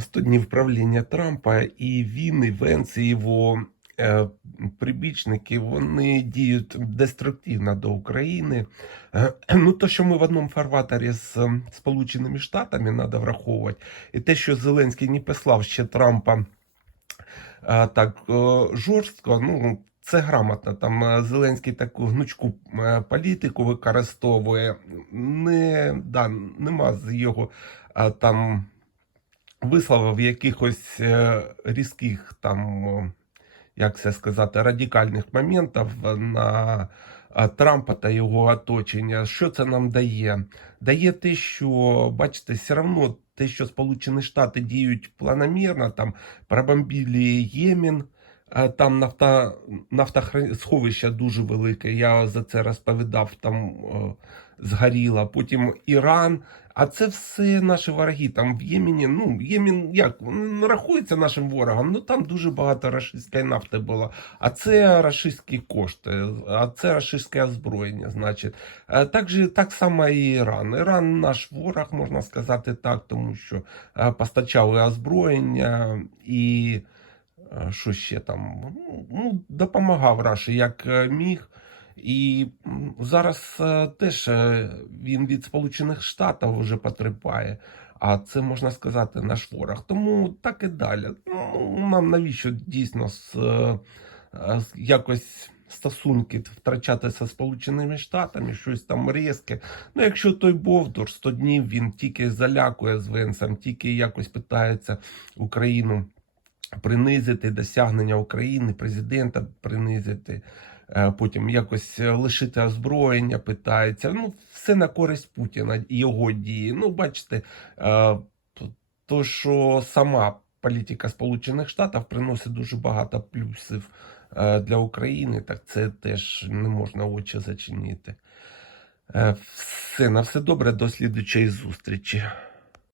100 днів правління Трампа, і він, і Венс, і його е, прибічники, вони діють деструктивно до України. Е, Ну, то, що ми в одному фарватері з Сполученими Штатами, треба враховувати, і те, що Зеленський не послав ще Трампа так жорстко, ну. Це грамотно. Там Зеленський таку гнучку політику використовує. Не, да, нема з його там висловив якихось е, різких там, як це сказати, радикальних моментів на е, Трампа та його оточення. Що це нам дає? Дає те, що, бачите, все одно те, що Сполучені Штати діють планомірно, там пробомбили Ємен. е, Там нафта, нафтосховище дуже велике. Я за це розповідав. Там згоріло. Потім Іран. А це все наші вороги. Там в Ємені, ну Ємін як рахується нашим ворогом. Ну там дуже багато рашистської нафти було. А це рашистські кошти, а це рашистське озброєння. Значить, Е, так же так само і Іран. Іран наш ворог, можна сказати так, тому що е, постачали озброєння і. е, Що ще там? Ну, Ну, допомагав Раші як міг. І зараз е, теж е, він від Сполучених Штатів вже потерпає. А це можна сказати наш ворог. Тому так і далі. Ну, нам навіщо дійсно з, е, з- якось стосунки втрачати зі Сполученими Штатами, щось там різке. Ну, якщо той Бовдур 100 днів він тільки залякує з Венсом, тільки якось питається Україну принизити досягнення України, президента принизити, е, потім якось е, лишити озброєння, питається. Ну, все на користь Путіна і його дії. Ну, бачите, е, то- що сама політика Сполучених Штатів приносить дуже багато плюсів для України, так це теж не можна очі зачинити. Все, на все добре, до слідучої зустрічі.